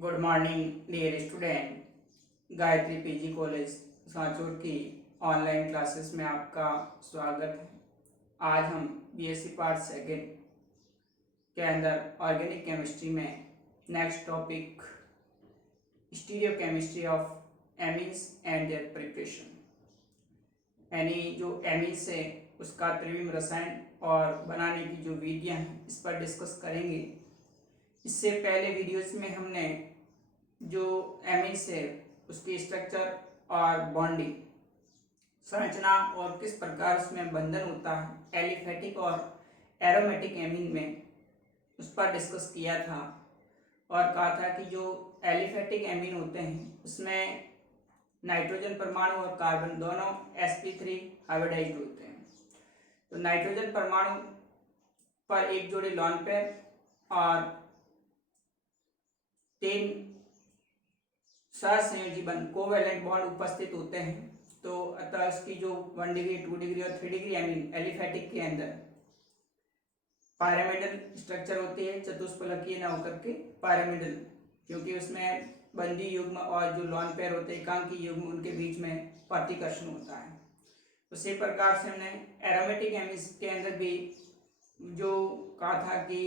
Good morning dear student. Gayatri PG college Sanchore की online classes में आपका स्वागत है। आज हम बीएससी पार्ट सेकेंड के अंदर ऑर्गेनिक केमिस्ट्री में next topic stereo chemistry of amines and there preparation, यानी जो एमीन्स है उसका त्रिविम रसायन और बनाने की जो विधियाँ हैं इस पर डिस्कस करेंगे। इससे पहले वीडियोस में हमने जो एमीन्स है उसकी स्ट्रक्चर और बॉन्डिंग संरचना और किस प्रकार उसमें बंधन होता है एलिफेटिक और एरोमेटिक एमीन में, उस पर डिस्कस किया था और कहा था कि जो एलिफेटिक एमीन होते हैं उसमें नाइट्रोजन परमाणु और कार्बन दोनों sp3 हाइब्रिडाइज्ड होते हैं। तो नाइट्रोजन परमाणु पर एक जोड़ी लॉन पेयर और 3 सहसंयोजी बंध कोवैलेंट बॉन्ड उपस्थित होते हैं। तो अतः उसकी जो 1 डिग्री 2 डिग्री और 3 डिग्री एमीन एलिफेटिक के अंदर पायरामिडल स्ट्रक्चर होती है, चतुष्फलकीय न होकर के पायरामिडल, क्योंकि उसमें बंदी युग्म और जो लॉन पेयर होते हैं एकांकी युग्म उनके बीच में प्रतिकर्षण होता है। उसी प्रकार से हमने एरोमेटिक एमीन्स के अंदर भी जो कहा था कि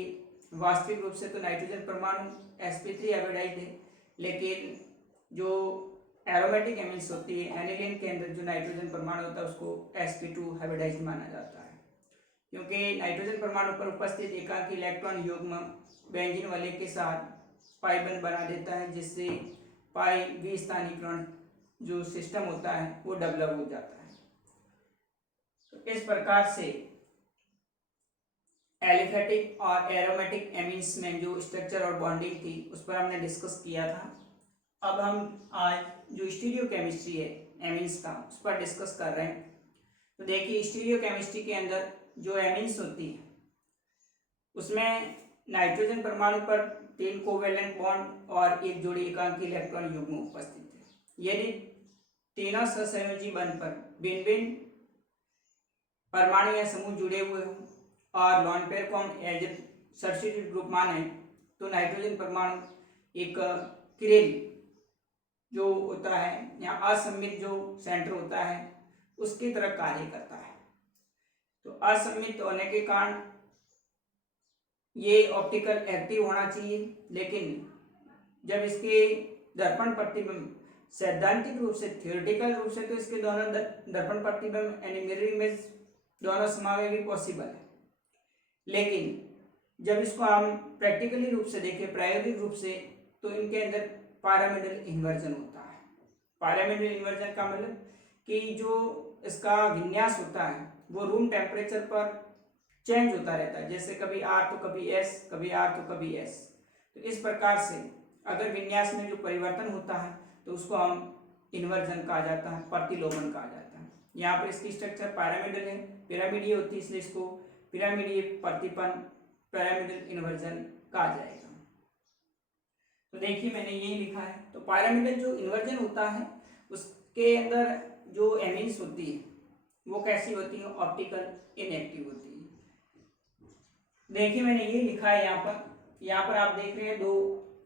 वास्तविक रूप से तो नाइट्रोजन परमाणु sp3 हाइब्रिडाइज्ड है, लेकिन जो एरोमेटिक एमीन्स होती है एनिलीन के अंदर जो नाइट्रोजन परमाणु होता है उसको sp2 हाइब्रिडाइज्ड माना जाता है, क्योंकि नाइट्रोजन परमाणु पर उपस्थित एकांकी इलेक्ट्रॉन युग्म बेंजीन वाले के साथ पाई बंध बना देता है, जिससे पाई विस्थानीकरण जो सिस्टम होता है वो डेवलप हो जाता है। तो इस प्रकार से एलिफेटिक और एरोमेटिक एमीन्स में जो स्ट्रक्चर और बॉन्डिंग थी उस पर हमने डिस्कस किया था। अब हम आज जो स्टीरियो केमिस्ट्री है एमीन्स का उस पर डिस्कस कर रहे हैं। तो देखिए स्टीरियो केमिस्ट्री के अंदर जो एमीन्स होती है उसमें नाइट्रोजन परमाणु पर 3 कोवैलेंट बॉन्ड और एक जोड़ी एकांकी इलेक्ट्रॉन युग्म उपस्थित है। यदि तीनों सहसंयोजी बंध पर भिन्न भिन्न परमाणु या समूह जुड़े हुए हों और लॉन पेयर को हम एज ए सब्स्टिट्यूट ग्रुप माने तो नाइट्रोजन परमाणु एक किरेल जो होता है या असम्मित जो सेंटर होता है उसकी तरह कार्य करता है। तो असम्मित होने के कारण ये ऑप्टिकल एक्टिव होना चाहिए, लेकिन जब इसके दर्पण प्रतिबिंब सैद्धांतिक रूप से थियोरेटिकल रूप से तो इसके दोनों दर्पण प्रतिबिंब यानी मिरर इमेज दोनों समावेगी पॉसिबल है, लेकिन जब इसको हम प्रैक्टिकली रूप से देखें प्रायोगिक रूप से तो इनके अंदर पायरामिडल इन्वर्जन होता है। पायरामिडल इन्वर्जन का मतलब कि जो इसका विन्यास होता है वो रूम टेम्परेचर पर चेंज होता रहता है, जैसे कभी R तो कभी S, कभी R तो कभी S। तो इस प्रकार से अगर विन्यास में जो परिवर्तन होता है तो उसको हम इन्वर्जन कहा जाता है, प्रतिलोमन कहा जाता है। यहाँ पर इसकी स्ट्रक्चर पिरामिडल है, पिरामिडीय होती है, इसलिए इसको पिरामिडीय प्रतिपन पिरामिडल इन्वर्जन कहा जाएगा। तो देखिए मैंने यही लिखा है। तो पिरामिडल जो इन्वर्जन होता है उसके अंदर जो एमीन्स होती है वो कैसी होती है, ऑप्टिकल इनएक्टिव होती है। देखिए मैंने ये लिखा है यहाँ पर आप देख रहे हैं 2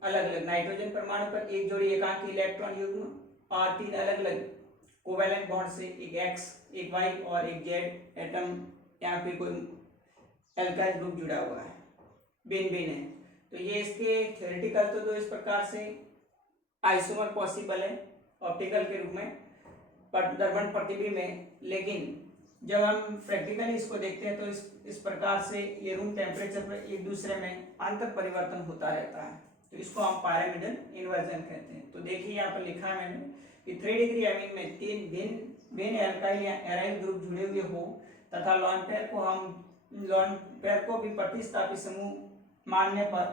अलग अलग नाइट्रोजन परमाणु पर एक जोड़ी एकांकी इलेक्ट्रॉन युग्म और 3 अलग अलग कोवैलेंट बॉन्ड से एक X, एक Y और एक Z एटम यहाँ पे कोई एल्काइल ग्रुप जुड़ा हुआ है, भिन्न भिन्न है। तो ये इसके थ्योरेटिकल तो इस प्रकार से आइसोमर पॉसिबल है ऑप्टिकल के रूप में दर्पण प्रतिबिंब में, लेकिन जब हम प्रैक्टिकली इसको देखते हैं तो इस प्रकार से ये रूम टेम्परेचर पर एक दूसरे में अंतर परिवर्तन होता रहता है, तो इसको हम पिरामिडल इन्वर्जन कहते हैं। तो देखिए यहाँ पर लिखा है मैंने कि 3 डिग्री एमीन में 3 भिन्न एल्काइल या एराइल ग्रुप जुड़े हुए हो तथा लॉन पेयर को भी प्रतिस्थापित समूह मानने पर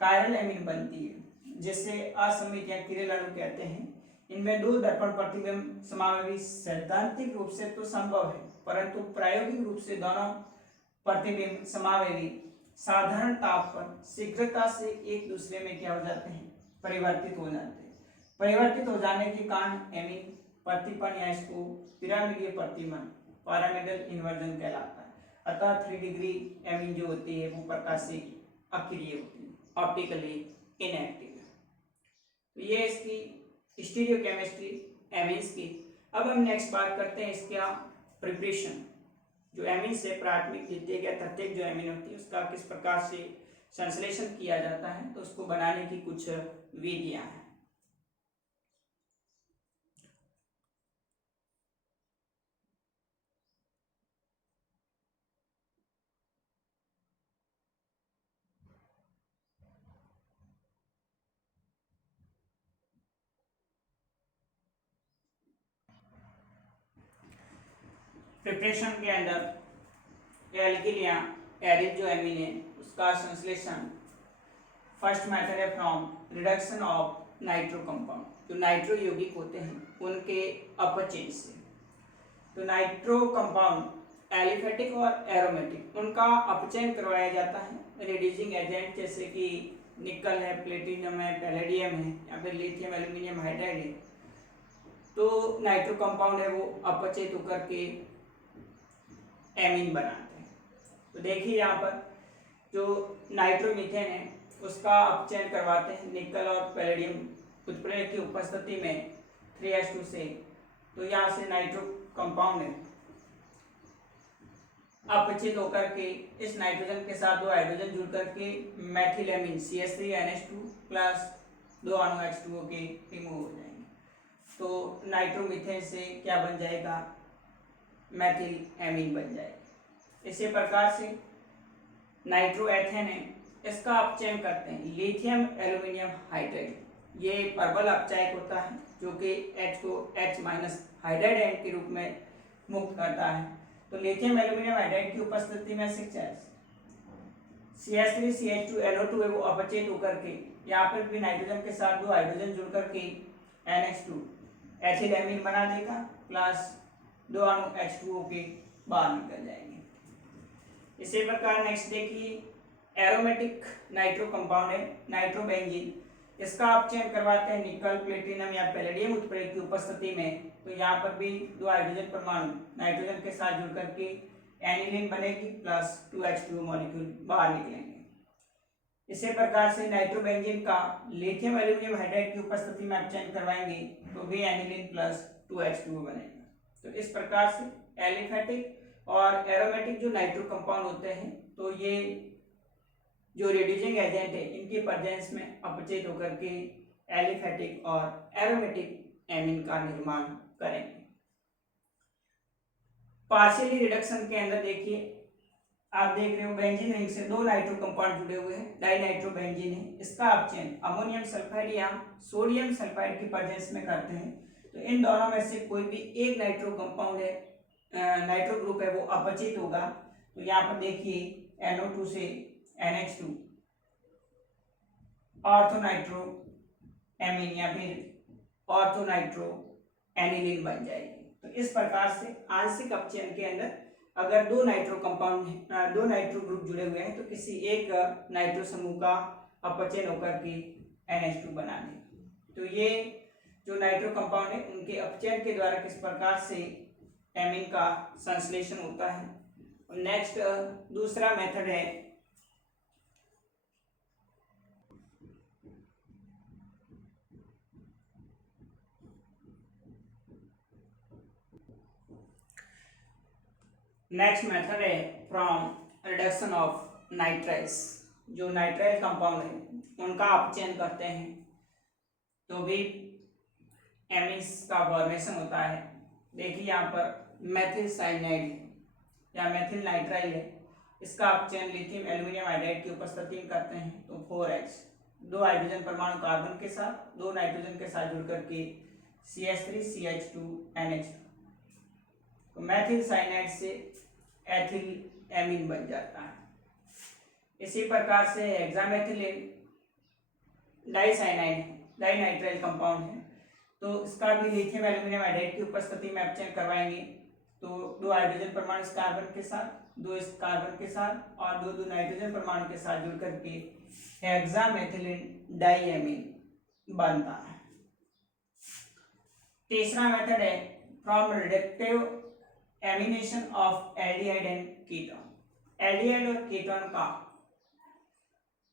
कायरल एमीन बनती है, जिससे असम्मित या किरेल अणु कहते हैं। इनमें 2 दर्पण प्रतिबिंब समावेगी सैद्धांतिक रूप से तो संभव है, परंतु प्रायोगिक रूप से दोनों प्रतिबिंब समावेगी साधारण ताप पर शीघ्रता से एक दूसरे में क्या हो जाते हैं, परिवर्तित हो जाते हैं। परिवर्तित हो जाने के कारण एमीन प्रतिपन या इसको पिरामिडीय प्रतिबंध पिरामिडल इन्वर्जन कहलाता है। अतः 3 डिग्री एमीन जो होती है वो प्रकाशीय अक्रिय होती है, ऑप्टिकली इनएक्टिव है। तो ये इसकी स्टीरियोकेमिस्ट्री एमीन्स की। अब हम नेक्स्ट बात करते हैं इसका प्रिपरेशन। जो एमीन्स है, प्राथमिक द्वितीयक या तृतीयक जो एमीन होती है उसका किस प्रकार से संश्लेषण किया जाता है, तो उसको बनाने की कुछ विधियां हैं। प्रिपरेशन के अंदर एल्किल या एरिक जो एमीन है उसका संश्लेषण फर्स्ट मेथड है from reduction of nitro compound. जो नाइट्रो यौगिक होते हैं उनके अपचयन से। तो नाइट्रो कंपाउंड एलिफेटिक और एरोमेटिक उनका अपचयन करवाया जाता है रिड्यूसिंग एजेंट, जैसे कि निकल है, प्लेटिनम है, पैलेडियम है या फिर लिथियम एल्यूमिनियम हाइड्राइड है। तो नाइट्रो कंपाउंड है वो अपचयित होकर के एमीन बनाते हैं। तो देखिए यहाँ पर जो नाइट्रोमीथेन है उसका अपचयन करवाते हैं निकल और पैलेडियम उत्प्रेरक की उपस्थिति में 3s2 से। तो यहाँ से नाइट्रो कंपाउंड है अपचयित होकर के इस नाइट्रोजन के साथ 2 हाइड्रोजन जुड़ करके मेथिलेमिन CH3NH2 प्लस 2 अणु H2O के रिमूव हो जाएंगे। तो नाइट्रोमीथेन से क्या बन जाएगा, मेथिल एमीन बन जाएगा। इसी प्रकार से नाइट्रोएथेन है, इसका अपचयन करते हैं लिथियम एल्यूमिनियम हाइड्राइड। ये प्रबल अपचायक होता है जो कि H को H- हाइड्राइड एंड के रूप में मुक्त करता है। तो लिथियम एल्यूमिनियम हाइड्राइड की उपस्थिति में CH3CH2NO2 है वो अपचयित होकर के यहाँ पर भी नाइट्रोजन के साथ 2 हाइड्रोजन जुड़ करके NH2 एथिल एमीन बना देगा प्लस 2 अणु H2O के बाहर निकल जाएंगे। इसी प्रकार नेक्स्ट देखिए एरोमेटिक नाइट्रो कंपाउंड है नाइट्रोबेंजीन। इसका अपचयन करवाते हैं निकल, प्लेटिनम या पैलेडियम उत्प्रेरक की उपस्थिति में। तो यहाँ पर भी 2 हाइड्रोजन परमाणु नाइट्रोजन के साथ जुड़ करके एनिलीन बनेगी प्लस 2H2O मॉलिक्यूल बाहर निकलेंगे। इसी प्रकार से नाइट्रोबेंजीन का लिथियम एल्यूमिनियम हाइड्राइड की उपस्थिति में अपचयन करवाएंगे तो भी एनिलीन प्लस 2H2O बनेगा। तो इस प्रकार से एलिफेटिक और एरोमेटिक जो नाइट्रो कंपाउंड होते हैं तो ये जो रिड्यूसिंग एजेंट है इनकी प्रेजेंस में अपचयित होकर के एलिफेटिक और एरोमेटिक एमीन का निर्माण करेंगे। पार्शियली रिडक्शन के अंदर देखिए आप देख रहे हो बेंजीन रिंग से 2 नाइट्रो कंपाउंड जुड़े हुए हैं, डाइनाइट्रोबेंजीन है। इसका अपचयन अमोनियम सल्फाइड या सोडियम सल्फाइड की प्रेजेंस में करते हैं। तो इन दोनों में से कोई भी एक नाइट्रो कंपाउंड है, नाइट्रो ग्रुप है वो अपचयित होगा। तो यहाँ पर देखिए NO2 से NH2 ऑर्थोनाइट्रो एमीन या फिर ऑर्थोनाइट्रो एनिलीन बन जाएगी। तो इस प्रकार से आंशिक अपचयन के अंदर अगर 2 नाइट्रो कंपाउंड 2 नाइट्रो ग्रुप जुड़े हुए हैं तो किसी एक नाइट्रो समूह का अपचयन होकर के NH2 बना देगा। तो ये जो नाइट्रो कंपाउंड है उनके अपचयन के द्वारा किस प्रकार से एमीन का संश्लेषण होता है। नेक्स्ट दूसरा मेथड है फ्रॉम रिडक्शन ऑफ नाइट्राइल्स। जो नाइट्राइल कंपाउंड है उनका अपचयन करते हैं तो भी एमीन्स का फॉर्मेशन होता है। देखिए यहाँ पर मेथिल साइनाइड या मेथिल नाइट्राइल है, इसका अपचयन लिथियम एल्यूमिनियम हाइड्राइड की उपस्थिति में करते हैं। तो 4H 2 हाइड्रोजन परमाणु कार्बन के साथ 2 नाइट्रोजन के साथ जुड़ करके CH3CH2NH2 तो मेथिल साइनाइड से एथिल एमीन बन जाता है। इसी प्रकार से हेक्सामेथिलीन डाइसाइनाइड डाइनाइट्राइल कंपाउंड है, तो इसका भी लिथियम एल्यूमिनियम हाइड्राइड की उपस्थिति में अपचयन करवाएंगे। तो 2 हाइड्रोजन परमाणु इस कार्बन के साथ, 2 इस कार्बन के साथ और 2 नाइट्रोजन परमाणु के साथ जुड़ करके हेक्सामेथिलीन डाइएमीन बनता है। तीसरा मेथड है from reductive ammunition of aldehyde and ketone. Aldehyde और कीटोन का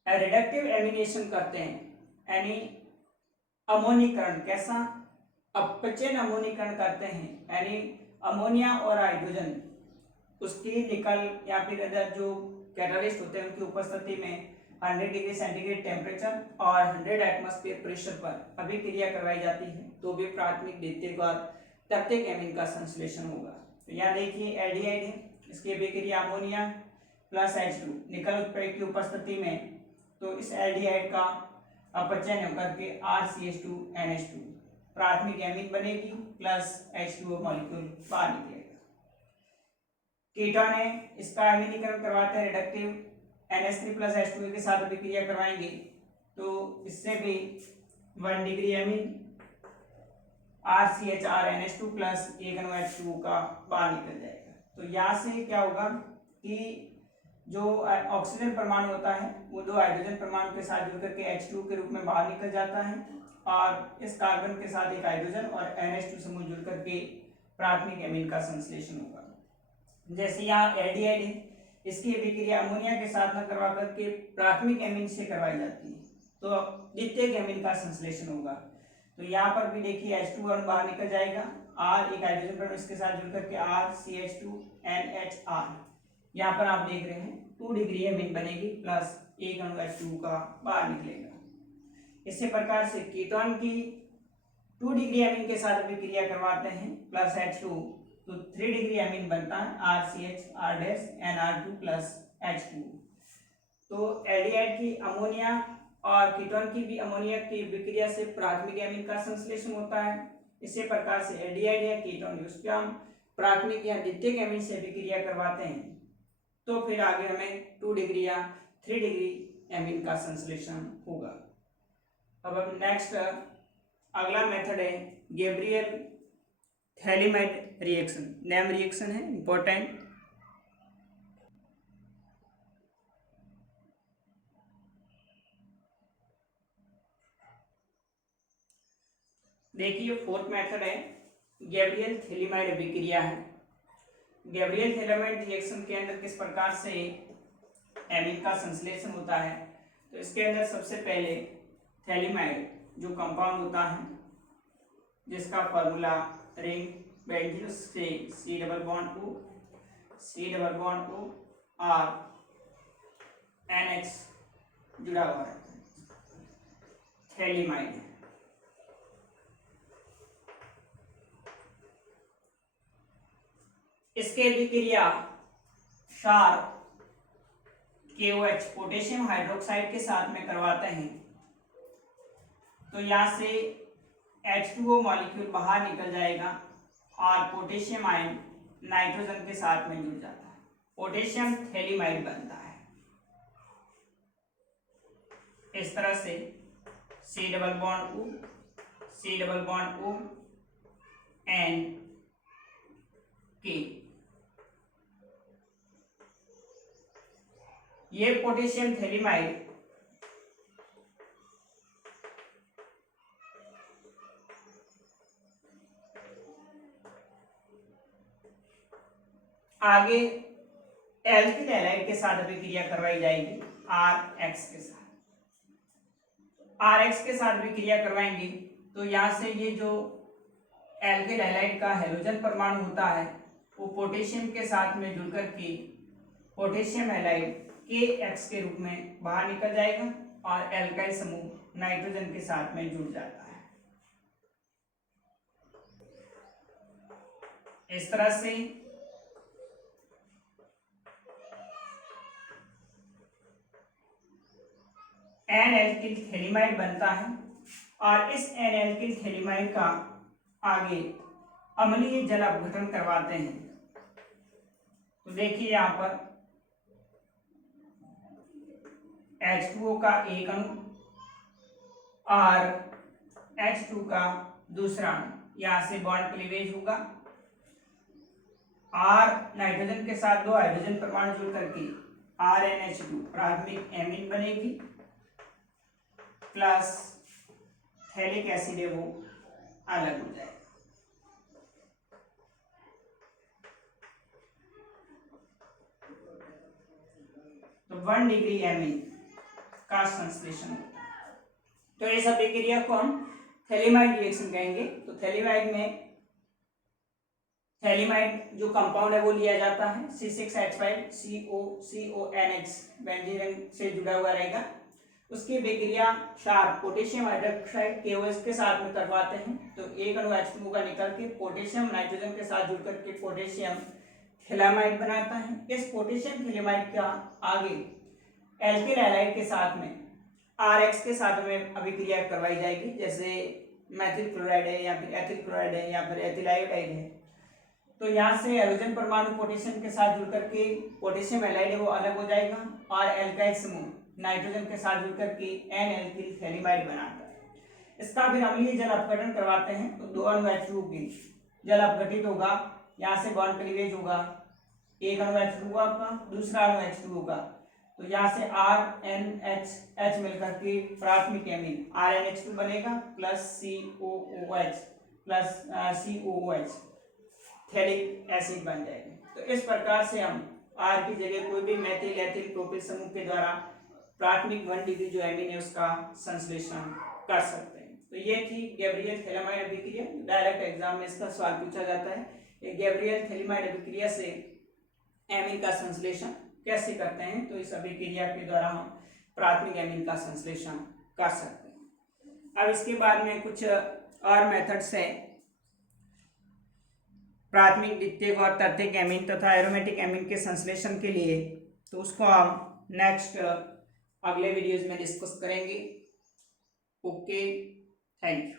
रिडक्टिव एमिनेशन करते हैं यानी अमोनीकरण कैसा, अपचयन अमोनीकरण करते हैं, यानी अमोनिया और हाइड्रोजन उसकी निकल या फिर अदर जो कैटलिस्ट होते हैं उनकी उपस्थिति में 100 डिग्री सेंटीग्रेड टेम्परेचर और 100 एटमॉस्फेयर प्रेशर पर अभिक्रिया करवाई जाती है तो भी प्राथमिक, द्वितीयक और तृतीयक एमीन का संश्लेषण होगा। तो यहाँ देखिए एल्डिहाइड है, इसकी अभिक्रिया अमोनिया प्लस H2 निकल उत्प्रेरक की उपस्थिति में, तो इस एल्डिहाइड का अपचयन होकर के RCH2NH2 प्राथमिक एमीन बनेगी प्लस H2O मॉलिक्यूल बाहर निकलेगा। कीटोन है, इसका एमीनीकरण करवाते हैं रिडक्टिव NH3 प्लस H2O के साथ अभिक्रिया करवाएंगे तो इससे भी 1 डिग्री एमीन RCHRNH2 प्लस एक अणु H2O का बाहर निकल जाएगा। तो यहाँ से क्या होगा कि जो ऑक्सीजन परमाणु होता है वो दो हाइड्रोजन परमाणु के साथ जुड़कर के H2 के रूप में बाहर निकल जाता है और इस कार्बन के साथ एक हाइड्रोजन और NH2 समूह जुड़कर के प्राथमिक एमीन का संश्लेषण होगा। जैसे यहाँ एल्डिहाइड है, इसकी अभिक्रिया अमोनिया के साथ न करवा करके प्राथमिक एमीन से करवाई जाती है तो द्वितीयक एमीन का संश्लेषण होगा। तो यहाँ पर भी देखिए H2 अणु बाहर निकल जाएगा, R एक हाइड्रोजन परमाणु इसके साथ जुड़कर के RCH2NHR, यहाँ पर आप देख रहे हैं 2 डिग्री एमीन बनेगी प्लस एक अणु H2 का बाहर निकलेगा। इसी प्रकार से कीटोन की 2 डिग्री एमीन के साथ अभिक्रिया करवाते हैं प्लस H2 तो 3 डिग्री एमीन बनता है RCHR-NR2 प्लस H2। तो एल्डिहाइड की अमोनिया और कीटोन की भी अमोनिया की विक्रिया से प्राथमिक एमीन का संश्लेषण होता है। इसी प्रकार से एल्डिहाइड या कीटोन उसके हम प्राथमिक या द्वितीयक एमीन से विक्रिया करवाते हैं तो फिर आगे हमें 2 डिग्री या 3 डिग्री एमीन का संश्लेषण होगा। अब हम नेक्स्ट अगला मेथड है Gabriel phthalimide reaction, name reaction है इंपॉर्टेंट। देखिए फोर्थ मेथड है गैब्रियल थैलीमाइड अभिक्रिया है। गैब्रियल थैलीमाइड रिएक्शन के अंदर किस प्रकार से एमीन का संश्लेषण होता है तो इसके अंदर सबसे पहले थैलीमाइड जो कंपाउंड होता है जिसका फॉर्मूला रिंग बेंजीन से C डबल बॉन्ड O और NH जुड़ा हुआ है, थैलीमाइड। इसके अभिक्रिया क्षार KOH पोटेशियम हाइड्रोक्साइड के साथ में करवाते हैं तो यहाँ से H2O मॉलिक्यूल बाहर निकल जाएगा और पोटेशियम आयन नाइट्रोजन के साथ में जुड़ जाता है, पोटेशियम थैलीमाइड बनता है। इस तरह से C double bond O N K, ये पोटेशियम थैलीमाइड आगे एल्किल हैलाइड के साथ अभिक्रिया करवाई जाएगी RX के साथ। RX के साथ अभिक्रिया करवाएंगे तो यहाँ से ये जो एल्किल हैलाइड का हैलोजन परमाणु होता है वो पोटेशियम के साथ में जुड़कर के पोटेशियम हैलाइड KX के रूप में बाहर निकल जाएगा और एल्काइल समूह नाइट्रोजन के साथ में जुड़ जाता है। इस तरह से N-एल्किल थैलीमाइड बनता है और इस N-एल्किल थैलीमाइड का आगे अम्लीय जल अपघटन करवाते हैं। तो देखिए यहाँ पर H2O का एक अणु और H2 का दूसरा अणु, यहाँ से बॉन्ड क्लीवेज होगा R नाइट्रोजन के साथ दो हाइड्रोजन परमाणु जुड़ करके RNH2 प्राथमिक एमीन बनेगी प्लस थैलिक एसिड है वो अलग हो जाएगा। तो 1 डिग्री एमीन का संश्लेषण होता है। तो इस अभिक्रिया को हम थैलेमाइड रिएक्शन कहेंगे। तो थैलेमाइड में थैलेमाइड जो कंपाउंड है वो लिया जाता है C6H5CONH बेंजीन रंग से जुड़ा हुआ रहेगा। उसकी विक्रिया शार्प पोटेशियम हाइड्रोक्साइड KOH के साथ में करवाते हैं। तो एक अणु H2O का निकल के पोटेशियम नाइट्रोजन के साथ जुड़ करके पोटेशियम थैलेमाइड बनाता है। इस पोटेशियम थैलेमाइड का आगे एल्किल हैलाइड के साथ में RX के साथ में अभिक्रिया करवाई जाएगी, जैसे मैथिल क्लोराइड है या फिर एथिल क्लोराइड है या फिर एथिल आयोडाइड है। तो यहाँ से हाइड्रोजन परमाणु पोटेशियम के साथ जुड़ करके पोटेशियम हैलाइड है वो अलग हो जाएगा और एल्काइल समूह नाइट्रोजन के साथ जुड़ करके एन एल्किल थैलेमाइड बनाता है। इसका फिर अम्लीय जल अपघटन करवाते हैं। तो दो अणु H2O की जल अपघटित होगा, यहाँ से बॉन्ड क्लीवेज होगा, एक अणु H2O का दूसरा अणु H2O का। तो यहाँ से RNH मिलकर के प्राथमिक एमीन RNH2 बनेगा plus COOH plus COOH phthalic acid बन जाएगा। तो इस प्रकार से हम R की जगह कोई भी मेथिल एथिल प्रोपिल समूह के द्वारा प्राथमिक 1 डिग्री जो एमीन है उसका संश्लेषण कर सकते हैं। तो ये थी गैब्रियल थैलेमाइड अभिक्रिया। डायरेक्ट एग्जाम में इसका सवाल पूछा जाता है, गैब्रियल थैलेमाइड अभिक्रिया से एमीन का संश्लेषण कैसे करते हैं। तो इस अभिक्रिया के द्वारा हम प्राथमिक एमीन का संश्लेषण कर सकते हैं। अब इसके बाद में कुछ और मेथड्स है प्राथमिक, द्वितीयक और तृतीयक एमीन तथा एरोमेटिक एमीन के संश्लेषण के लिए। तो उसको हम नेक्स्ट अगले वीडियोज में डिस्कस करेंगे। Okay, thank you.